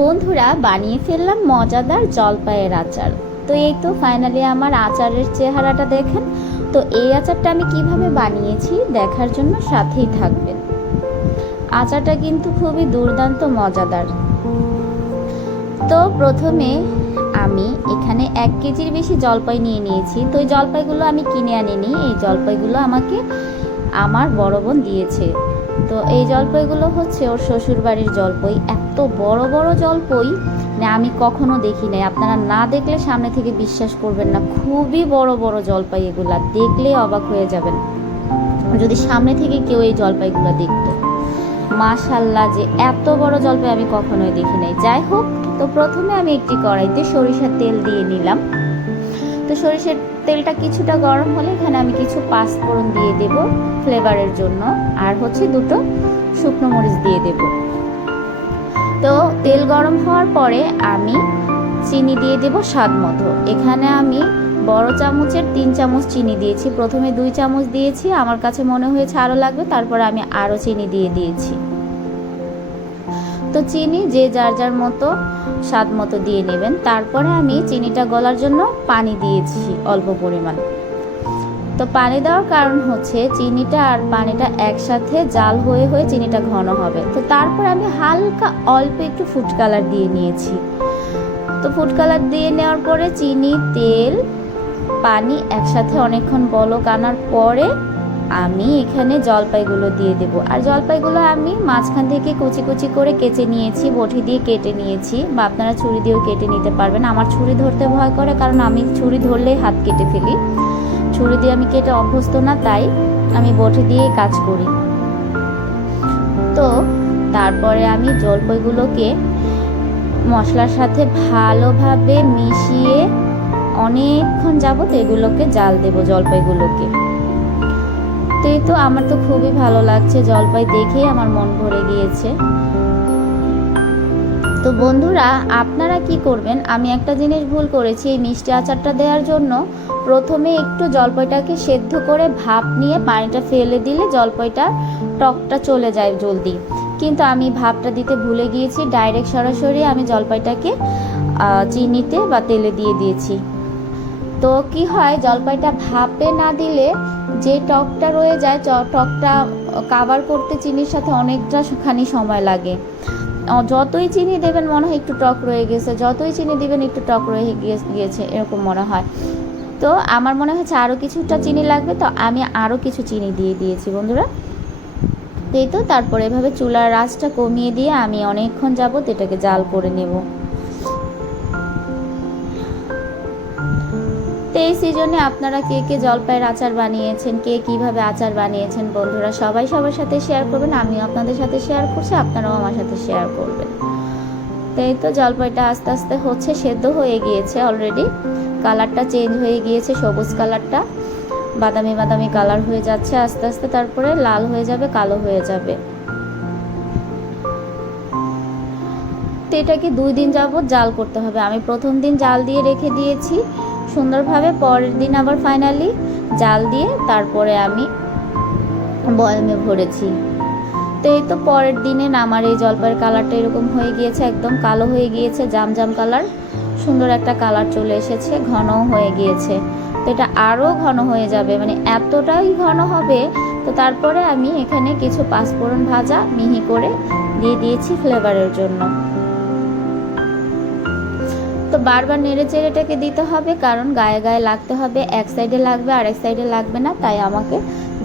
বন্ধুরা, বানিয়ে ফেললাম মজাদার জলপাইয়ের আচার। তো এই তো ফাইনালি আমার আচারের চেহারাটা দেখেন। তো এই আচারটা আমি কীভাবে বানিয়েছি দেখার জন্য সাথেই থাকবেন। আচারটা কিন্তু খুবই দুর্দান্ত মজাদার। তো প্রথমে আমি এখানে এক কেজির বেশি জলপাই নিয়ে নিয়েছি। তো এই জলপাইগুলো আমি কিনে আনিনি। এই জলপাইগুলো আমাকে আমার বড় বোন দিয়েছে। তো এই জলপাইগুলো হচ্ছে ওর শ্বশুর বাড়ির জলপাই। এত বড় বড় জলপাই না আমি কখনো দেখি নাই। আপনারা না দেখলে সামনে থেকে বিশ্বাস করবেন না, খুবই বড় বড় জলপাই এগুলা। দেখলে অবাক হয়ে যাবেন। যদি সামনে থেকে কেউ এই জলপাইগুলো দেখতো। মাশাল্লাহ যে এত বড় জলপাই আমি কখনোই দেখি নাই। যাই হোক, তো প্রথমে আমি একটি কড়াইতে সরিষার তেল দিয়ে নিলাম। তো সরিষের তেলটা কিছুটা গরম হলে এখানে আমি কিছু পাঁচফোড়ন দিয়ে দেব ফ্লেভারের জন্য। আর হচ্ছে দুটো শুকনো মরিচ দিয়ে দেব। তো তেল গরম হওয়ার পরে আমি চিনি দিয়ে দেব স্বাদ মতো। এখানে আমি বড় চামচের তিন চামচ চিনি দিয়েছি। প্রথমে দুই চামচ দিয়েছি। আমার কাছে মনে হয়েছে আরও লাগবে। তারপরে আমি আরও চিনি দিয়ে দিয়েছি। তো চিনি যে যার যার মতো, স্বাদ মতো দিয়ে নেবেন। তারপরে আমি চিনিটা গলার জন্য পানি দিয়েছি অল্প পরিমাণ। তো পানি দেওয়ার কারণ হচ্ছে চিনিটা আর পানিটা একসাথে জাল হয়ে হয়ে চিনিটা ঘন হবে। তো তারপর আমি হালকা অল্প একটু ফুড কালার দিয়ে নিয়েছি। তো ফুড কালার দিয়ে নেওয়ার পরে চিনি, তেল, পানি একসাথে অনেকক্ষণ বলক আনার পরে আমি এখানে জলপাইগুলো দিয়ে দেব। আর জলপাইগুলো আমি মাঝখান থেকে কুচি কুচি করে কেচে নিয়েছি, বটি দিয়ে কেটে নিয়েছি বা আপনারা ছুরি দিয়েও কেটে নিতে পারবেন। আমার ছুরি ধরতে ভয় করে কারণ আমি ছুরি ধরলেই হাত কেটে ফেলি। ছুরি দিয়ে আমি কেটে অভ্যস্ত না, তাই আমি বটি দিয়েই কাজ করি। তো তারপরে আমি জলপাইগুলোকে মশলার সাথে ভালোভাবে মিশিয়ে অনেকক্ষণ যাবত এগুলোকে জাল দেব জলপাইগুলোকে। তো এই তো আমার তো খুবই ভালো লাগছে জলপাই দেখেই আমার মন ভরে গিয়েছে। তো বন্ধুরা, আপনারা কি করবেন? আমি একটা জিনিস ভুল করেছি এই মিষ্টি আচারটা দেওয়ার জন্য। প্রথমে একটু জলপাইটাকে সেদ্ধ করে ভাপ নিয়ে পানিটা ফেলে দিলে জলপাইটার টকটা চলে যায় জলদি। কিন্তু আমি ভাপটা দিতে ভুলে গিয়েছি, ডাইরেক্ট সরাসরি আমি জলপাইটাকে চিনিতে বা তেলে দিয়ে দিয়েছি। তো কি হয়, জলপাইটা ভাপে না দিলে যে টকটা রয়ে যায় টকটা কাভার করতে চিনির সাথে অনেকটা খানি সময় লাগে। যতই চিনি দেবেন মনে হয় একটু টক রয়ে গেছে, যতই চিনি দেবেন একটু টক রয়ে গিয়েছে, এরকম মনে হয়। তো আমার মনে হচ্ছে আরও কিছুটা চিনি লাগবে, তো আমি আরও কিছু চিনি দিয়ে দিয়েছি বন্ধুরা। এই তো, তারপরে এভাবে চুলার রাসটা কমিয়ে দিয়ে আমি অনেকক্ষণ যাবত এটাকে জাল করে নেব। তো এই সিজনে আপনারা কে কে জলপাইয়ের আচার বানিয়েছেন, কে কীভাবে আচার বানিয়েছেন বন্ধুরা সবাই সবার সাথে শেয়ার করবেন, আমিও আপনাদের সাথে শেয়ার করছি, আপনারাও আমার সাথে শেয়ার করবেন। তো এই তো জলপাইটা আস্তে আস্তে হচ্ছে, সেদ্ধ হয়ে গিয়েছে অলরেডি কালারটা চেঞ্জ হয়ে গিয়েছে, সবুজ কালারটা বাদামি বাদামি কালার হয়ে যাচ্ছে আস্তে আস্তে, তারপরে লাল হয়ে যাবে, কালো হয়ে যাবে। তো এটাকে দুই দিন যাবত জাল করতে হবে। আমি প্রথম দিন জাল দিয়ে রেখে দিয়েছি। সুন্দরভাবে পরের দিন আবার ফাইনালি জাল দিয়ে তারপরে আমি বয়মে ভরেছি। তো এই তো পরের দিনে আমার এই জলপাইয়ের কালারটা এরকম হয়ে গিয়েছে, একদম কালো হয়ে গিয়েছে জাম জাম কালার সুন্দর একটা কালার চলে এসেছে, ঘনও হয়ে গিয়েছে। তো এটা আরও ঘন হয়ে যাবে মানে এতটাই ঘন হবে, তো তারপরে আমি এখানে কিছু পাঁচফোড়ন ভাজা মিহি করে দিয়ে দিয়েছি ফ্লেভারের জন্য। তো বারবার নেড়ে চেড়েটাকে দিতে হবে, কারণ গায়ে গায়ে লাগতে হবে, এক সাইডে লাগবে আর এক সাইডে লাগবে না, তাই আমাকে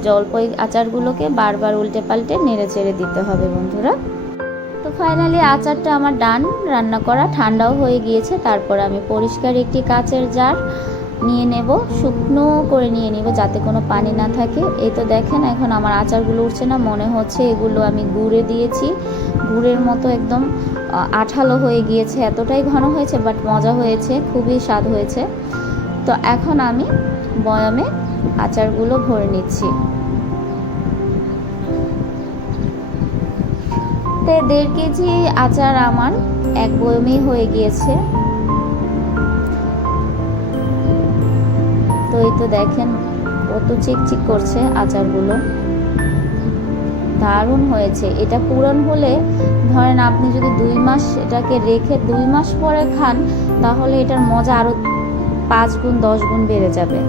জলপাই আচারগুলোকে বারবার উল্টে পাল্টে নেড়ে চেড়ে দিতে হবে বন্ধুরা। তো ফাইনালি আচারটা আমার ডান রান্না করা, ঠান্ডাও হয়ে গিয়েছে, তারপর আমি পরিষ্কার একটি কাচের জার নিয়ে নেব, শুকনো করে নিয়ে নিব যাতে কোনো পানি না থাকে। এই তো দেখেন এখন আমার আচারগুলো উঠছে না, মনে হচ্ছে এগুলো আমি গুড়ে দিয়েছি। গুড়ের মতো একদম আঠালো হয়ে গিয়েছে। এতটাই ঘন হয়েছে, বাট মজা হয়েছে, খুবই স্বাদ হয়েছে। তো এখন আমি বয়ামে আচারগুলো ভরে নিচ্ছি। তো দেড় কেজি আচার আমার এক বয়মেই হয়ে গিয়েছে। তো এই তো দেখেন, কত চিকচিক করছে আচারগুলো। দারুণ হয়েছে। এটা পূরণ হলে, ধরেন আপনি যদি দুই মাস এটাকে রেখে দুই মাস পরে খান, তাহলে এটার মজা আরও পাঁচ গুণ, দশ গুণ বেড়ে যাবে।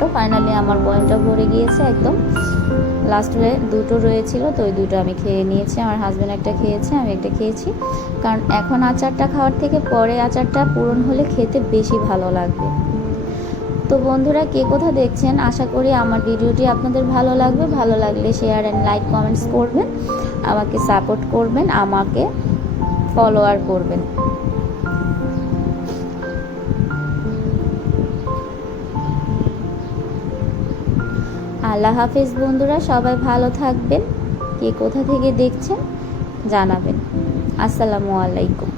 তো ফাইনালি আমার পয়েন্টটা ভরে গিয়েছে একদম। লাস্টে দুটো রয়েছিল, তো ওই দুটো আমি খেয়ে নিয়েছি। আমার হাজব্যান্ড একটা খেয়েছে, আমি একটা খেয়েছি। কারণ এখন আচারটা খাওয়ার থেকে পরে আচারটা পূরণ হলে খেতে বেশি ভালো লাগবে। তো বন্ধুরা, কে কোথা দেখছেন, আশা করি আমার ভিডিওটি আপনাদের ভালো লাগবে। ভালো লাগলে শেয়ার অ্যান্ড লাইক কমেন্টস করবেন, আমাকে সাপোর্ট করবেন, আমাকে ফলোয়ার করবেন। আল্লাহ হাফিজ বন্ধুরা, সবাই ভালো থাকবেন। কে কোথা থেকে দেখছেন, জানাবেন। আসসালামু আলাইকুম।